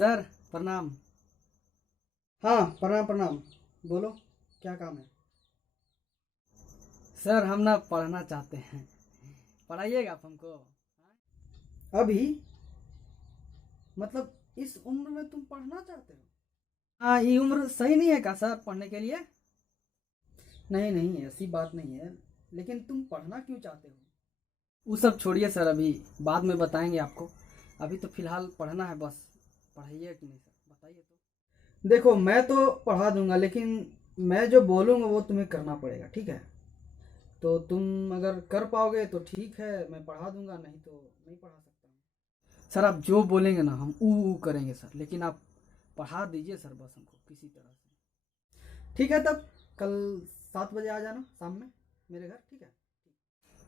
Sir प्रणाम। हाँ, प्रणाम प्रणाम। बोलो, क्या काम है? सर हम ना पढ़ना चाहते हैं, पढ़ाइएगा आप हमको। अभी? मतलब इस उम्र में तुम पढ़ना चाहते हो? हाँ, ये उम्र सही नहीं है क्या सर पढ़ने के लिए? नहीं नहीं, ऐसी बात नहीं है, लेकिन तुम पढ़ना क्यों चाहते हो? वो सब छोड़िए सर, अभी बाद में बताएंगे आपको। अभी तो फिलहाल पढ़ना है बस। पढ़ाइए कि नहीं सर, बताइए तो। देखो, मैं तो पढ़ा दूंगा, लेकिन मैं जो बोलूँगा वो तुम्हें करना पड़ेगा, ठीक है? तो तुम अगर कर पाओगे तो ठीक है, मैं पढ़ा दूंगा, नहीं तो नहीं पढ़ा सकता हूँ। सर आप जो बोलेंगे ना हम ऊ करेंगे सर, लेकिन आप पढ़ा दीजिए सर बस हमको किसी तरह से। ठीक है, तब कल 7 बजे आ जाना शाम में मेरे घर, ठीक है?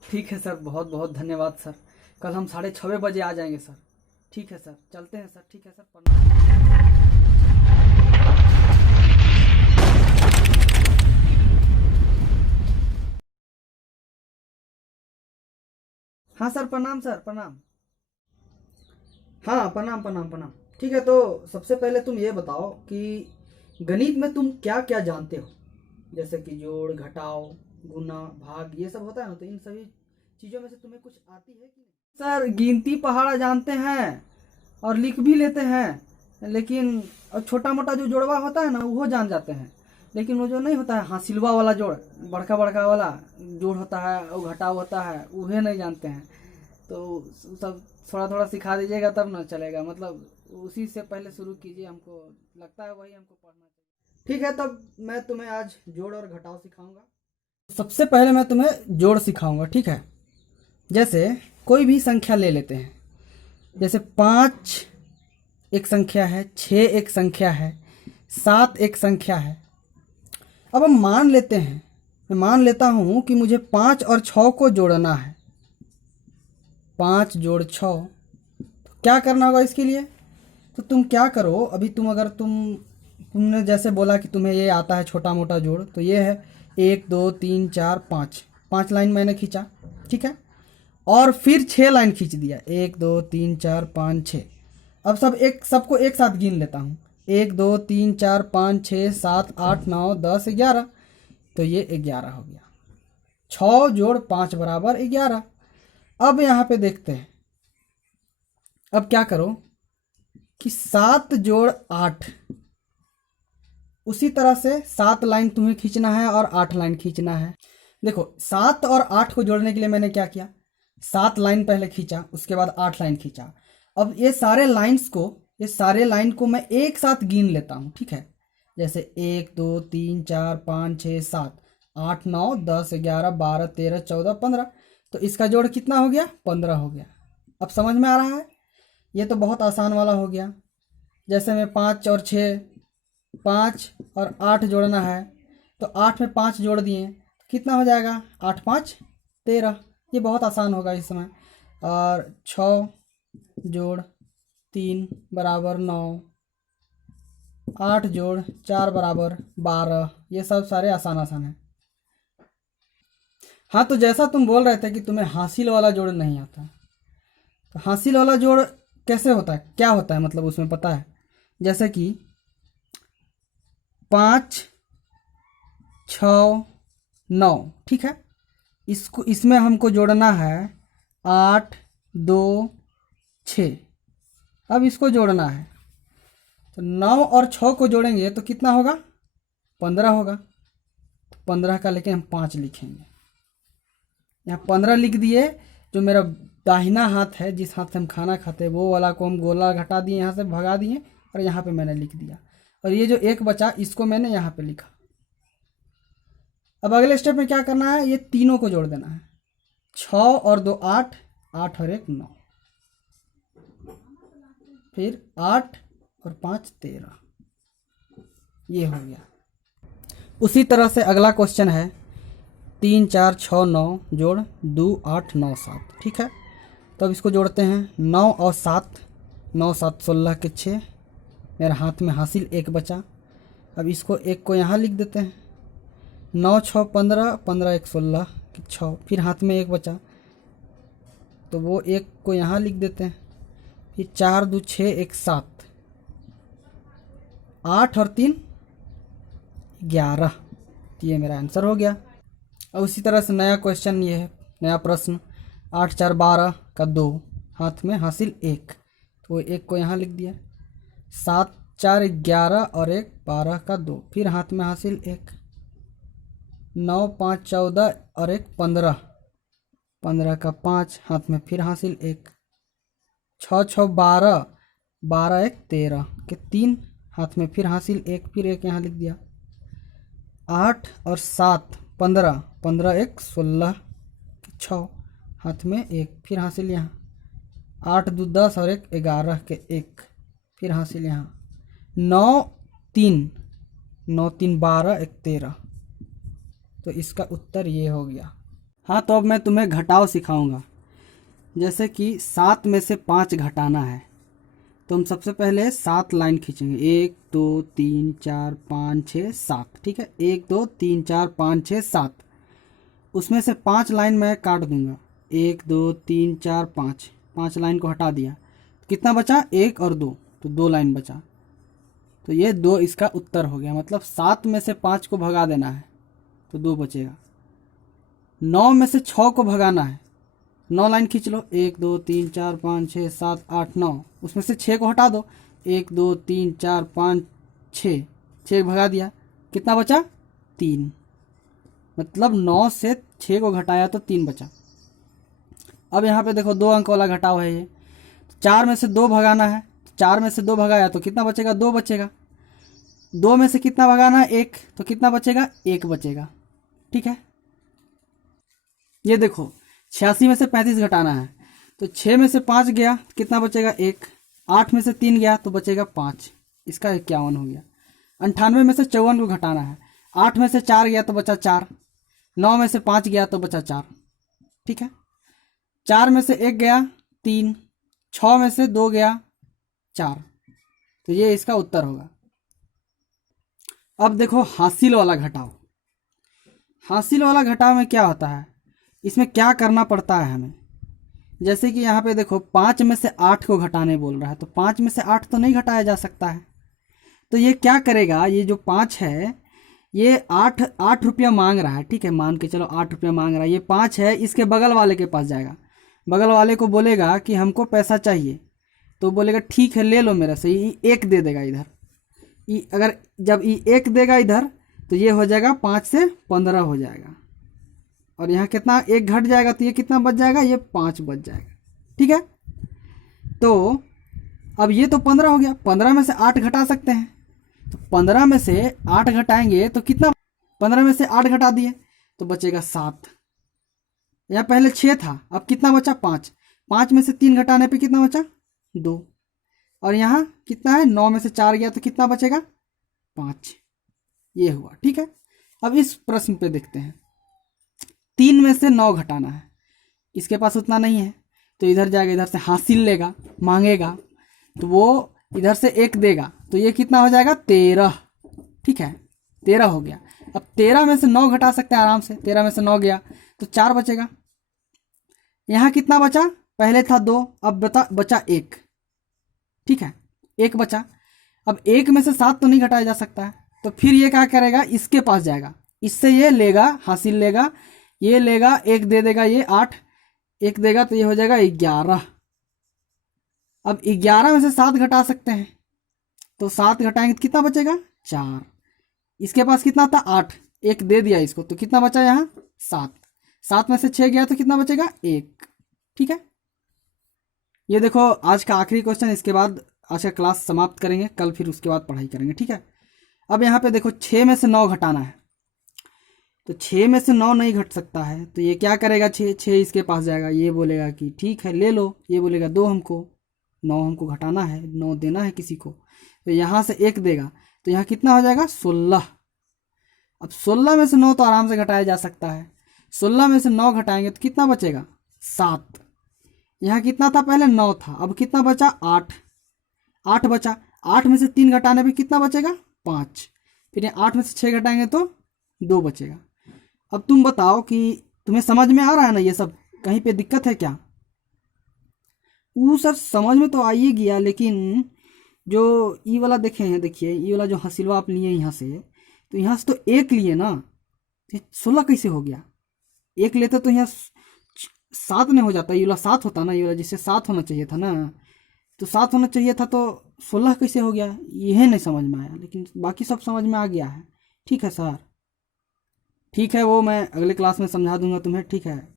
ठीक है सर, बहुत बहुत धन्यवाद सर। कल हम 6:30 बजे आ जाएंगे सर। ठीक है सर, चलते हैं सर। ठीक है सर, प्रणाम। हाँ सर, प्रणाम सर, प्रणाम। हाँ, प्रणाम प्रणाम प्रणाम। ठीक है, तो सबसे पहले तुम ये बताओ कि गणित में तुम क्या क्या जानते हो? जैसे कि जोड़, घटाव, गुना, भाग, ये सब होता है ना, तो इन सभी चीज़ों में से तुम्हें कुछ आती है कि नहीं? सर गिनती पहाड़ा जानते हैं और लिख भी लेते हैं, लेकिन छोटा मोटा जो जोड़वा होता है ना वो जान जाते हैं। लेकिन वो जो नहीं होता है हासिलवा वाला जोड़, बड़का बड़का वाला जोड़ होता है, वो घटाव होता है, वह नहीं जानते हैं। तो सब थोड़ा थोड़ा सिखा दीजिएगा तब ना चलेगा, मतलब उसी से पहले शुरू कीजिए, हमको लगता है वही हमको पढ़ना चाहिए। ठीक है, तब मैं तुम्हें आज जोड़ और घटाव सिखाऊंगा। सबसे पहले मैं तुम्हें जोड़ सिखाऊंगा, ठीक है? जैसे कोई भी संख्या ले लेते हैं, जैसे 5 एक संख्या है, 6 एक संख्या है, 7 एक संख्या है। अब हम मान लेते हैं, मैं मान लेता हूँ कि मुझे 5 और 6 को जोड़ना है। 5 जोड़ 6, तो क्या करना होगा इसके लिए? तो तुम क्या करो, अभी तुम अगर तुमने जैसे बोला कि तुम्हें ये आता है छोटा मोटा जोड़, तो ये है 1 2 3 4 5, 5 लाइन मैंने खींचा, ठीक है? और फिर 6 लाइन खींच दिया, 1 2 3 4 5 6। अब सबको एक साथ गिन लेता हूँ, 1 2 3 4 5 6 7 8 9 10 11। तो ये 11 हो गया। 6 जोड़ 5 बराबर 11। अब यहाँ पे देखते हैं, अब क्या करो कि 7 जोड़ 8, उसी तरह से 7 लाइन तुम्हें खींचना है और 8 लाइन खींचना है। देखो, 7 और 8 को जोड़ने के लिए मैंने क्या किया, 7 लाइन पहले खींचा, उसके बाद 8 लाइन खींचा। अब ये सारे लाइन को मैं एक साथ गिन लेता हूँ, ठीक है? जैसे 1 2 3 4 5 6 7 8 9 10 11 12 13 14 15। तो इसका जोड़ कितना हो गया? 15 हो गया। अब समझ में आ रहा है? ये तो बहुत आसान वाला हो गया। जैसे मैं 5 और 8 जोड़ना है, तो 8 में 5 जोड़ दिए, कितना हो जाएगा? 8 5 13। ये बहुत आसान होगा इस समय। और 6 जोड़ 3 बराबर 9, 8 जोड़ 4 बराबर 12। ये सब सारे आसान आसान हैं। हाँ, तो जैसा तुम बोल रहे थे कि तुम्हें हासिल वाला जोड़ नहीं आता, तो हासिल वाला जोड़ कैसे होता है, क्या होता है, मतलब उसमें पता है? जैसे कि 5 6 9, ठीक है? इसमें हमको जोड़ना है 8 2 6। अब इसको जोड़ना है, तो 9 और 6 को जोड़ेंगे तो कितना होगा? 15 होगा। 15 का लेके हम 5 लिखेंगे, यहाँ 15 लिख दिए। जो मेरा दाहिना हाथ है, जिस हाथ से हम खाना खाते हैं, वो वाला को हम गोला घटा दिए, यहाँ से भगा दिए, और यहाँ पे मैंने लिख दिया। और ये जो एक बचा, इसको मैंने यहाँ पे लिखा। अब अगले स्टेप में क्या करना है, ये तीनों को जोड़ देना है। 6 और 2 8, 8 और 1 9, फिर 8 और 5 13। ये हो गया। उसी तरह से अगला क्वेश्चन है 3 4 6 9 जोड़ 2 8 9 7, ठीक है? तो अब इसको जोड़ते हैं। 9 और 7, 9 7 16 के 6। मेरे हाथ में हासिल एक बचा। अब इसको एक को यहाँ लिख देते हैं। 9 6 15, 15 1 16 के 6। फिर हाथ में एक बचा, तो वो एक को यहाँ लिख देते हैं। फिर 4 2 6 1 7, 8 और 3 11। तो ये मेरा आंसर हो गया। और उसी तरह से नया क्वेश्चन ये है, नया प्रश्न। 8 4 12 का 2, हाथ में हासिल 1, तो 1 को यहाँ लिख दिया। 7 4 11 और 1 12 का 2, फिर हाथ में हासिल 1। 9 5 14 और 1 15, 15 का 5, हाथ में फिर हासिल 1। 6 6 12, 12 1 13 के 3, हाथ में फिर हासिल 1, फिर 1 यहाँ लिख दिया। 8 और 7 15, 15 1 16 के 6, हाथ में 1, फिर हासिल यहाँ। 8 2 10 और 1 11 के 1, फिर हासिल यहाँ। 9 3, 9 3 12 1 13, तो इसका उत्तर ये हो गया। हाँ, तो अब मैं तुम्हें घटाव सिखाऊंगा। जैसे कि 7 में से 5 घटाना है, तो हम सबसे पहले 7 लाइन खींचेंगे। 1 2 3 4 5 6 7, ठीक है। 1 2 3 4 5 6 7, उसमें से 5 लाइन मैं काट दूंगा। 1 2 3 4 5, 5 लाइन को हटा दिया, तो कितना बचा? 1 और 2, तो 2 लाइन बचा। तो ये 2 इसका उत्तर हो गया। मतलब 7 में से 5 को भगा देना है तो 2 बचेगा। 9 में से 6 को भगाना है, 9 लाइन खींच लो। 1 2 3 4 5 6 7 8 9, उसमें से 6 को हटा दो। 1 2 3 4 5 6, 6 भगा दिया, कितना बचा? 3। मतलब 9 से 6 को घटाया तो 3 बचा। अब यहाँ पे देखो 2 अंक वाला घटाव है ये। 4 में से 2 भगाना है, 4 में से 2 भगाया तो कितना बचेगा? 2 बचेगा। 2 में से कितना भगाना है? 1, तो कितना बचेगा? 1 बचेगा, ठीक है। ये देखो 86 में से 35 घटाना है, तो 6 में से 5 गया, कितना बचेगा? 1। 8 में से 3 गया तो बचेगा 5, इसका 51 हो गया। 98 में से 54 को घटाना है, 8 में से 4 गया तो बचा 4, 9 में से 5 गया तो बचा 4, ठीक है। 4 में से 1 गया 3, 6 में से 2 गया 4, तो ये इसका उत्तर होगा। अब देखो हासिल वाला घटाव। हासिल वाला घटाव में क्या होता है, इसमें क्या करना पड़ता है हमें। जैसे कि यहाँ पे देखो 5 में से 8 को घटाने बोल रहा है, तो 5 में से 8 तो नहीं घटाया जा सकता है। तो ये क्या करेगा, ये जो 5 है ये 8 रुपया मांग रहा है, ठीक है। मान के चलो 8 रुपया मांग रहा है। ये 5 है, इसके बगल वाले के पास जाएगा, बगल वाले को बोलेगा कि हमको पैसा चाहिए, तो बोलेगा ठीक है ले लो मेरा से। ये 1 दे देगा इधर। अगर जब ये 1 देगा इधर, तो ये हो जाएगा 5 से 15 हो जाएगा। और यहाँ कितना? 1 घट जाएगा, तो ये कितना बच जाएगा? ये 5 बच जाएगा, ठीक है। तो अब ये तो 15 हो गया, 15 में से 8 घटा सकते हैं, तो 15 में से 8 घटाएंगे तो कितना? 15 में से 8 घटा दिए तो बचेगा 7। यहाँ पहले 6 था, अब कितना बचा? 5। 5 में से 3 घटाने पे कितना बचा? 2। और यहाँ कितना है? 9 में से 4 गया तो कितना बचेगा? 5। ये हुआ, ठीक है। अब इस प्रश्न पे देखते हैं। 3 में से 9 घटाना है, इसके पास उतना नहीं है, तो इधर जाएगा, इधर से हासिल लेगा, मांगेगा, तो वो इधर से 1 देगा, तो ये कितना हो जाएगा? 13, ठीक है। 13 हो गया। अब 13 में से 9 घटा सकते हैं आराम से। 13 में से 9 गया तो 4 बचेगा। यहाँ कितना बचा? पहले था 2, अब बचा 1, ठीक है। 1 बचा। अब 1 में से 7 तो नहीं घटाया जा सकता है, तो फिर ये क्या करेगा? इसके पास जाएगा, इससे ये लेगा, हासिल लेगा, ये लेगा, 1 दे देगा, ये 8, 1 देगा तो ये हो जाएगा 11। अब 11 में से 7 घटा सकते हैं, तो 7 घटाएंगे तो कितना बचेगा? 4। इसके पास कितना था? 8, 1 दे दिया इसको, तो कितना बचा यहाँ? 7। 7 में से 6 गया तो कितना बचेगा? 1, ठीक है। ये देखो आज का आखिरी क्वेश्चन, इसके बाद आज का क्लास समाप्त करेंगे, कल फिर उसके बाद पढ़ाई करेंगे, ठीक है। अब यहाँ पे देखो 6 में से 9 घटाना है, तो 6 में से 9 नहीं घट सकता है, तो ये क्या करेगा? 6 इसके पास जाएगा, ये बोलेगा कि ठीक है ले लो, ये बोलेगा 2 हमको, 9 हमको घटाना है, 9 देना है किसी को, तो यहाँ से 1 देगा, तो यहाँ कितना हो जाएगा? 16। अब 16 में से 9 तो आराम से घटाया जा सकता है। 16 में से 9 घटाएंगे तो कितना बचेगा? 7। यहाँ कितना था? पहले 9 था, अब कितना बचा? 8। 8 बचा। 8 में से 3 घटाने पे कितना बचेगा? 5। फिर 8 में से 6 घटाएंगे तो 2 बचेगा। अब तुम बताओ कि तुम्हें समझ में आ रहा है ना ये सब? कहीं पे दिक्कत है क्या? वो सर समझ में तो आ ही गया, लेकिन जो ई वाला देखे हैं, देखिए ई वाला जो हसीलवा आप लिए यहाँ से, तो यहाँ से तो एक लिए ना, तो 16 कैसे हो गया? एक लेते तो यहाँ 7 नहीं हो जाता, ये वाला 7 होता ना, ये वाला जिससे 7 होना चाहिए था ना, तो 7 होना चाहिए था, तो 16 कैसे हो गया? यह नहीं समझ में आया, लेकिन बाकी सब समझ में आ गया है। ठीक है सर, ठीक है, वो मैं अगले क्लास में समझा दूंगा तुम्हें, ठीक है।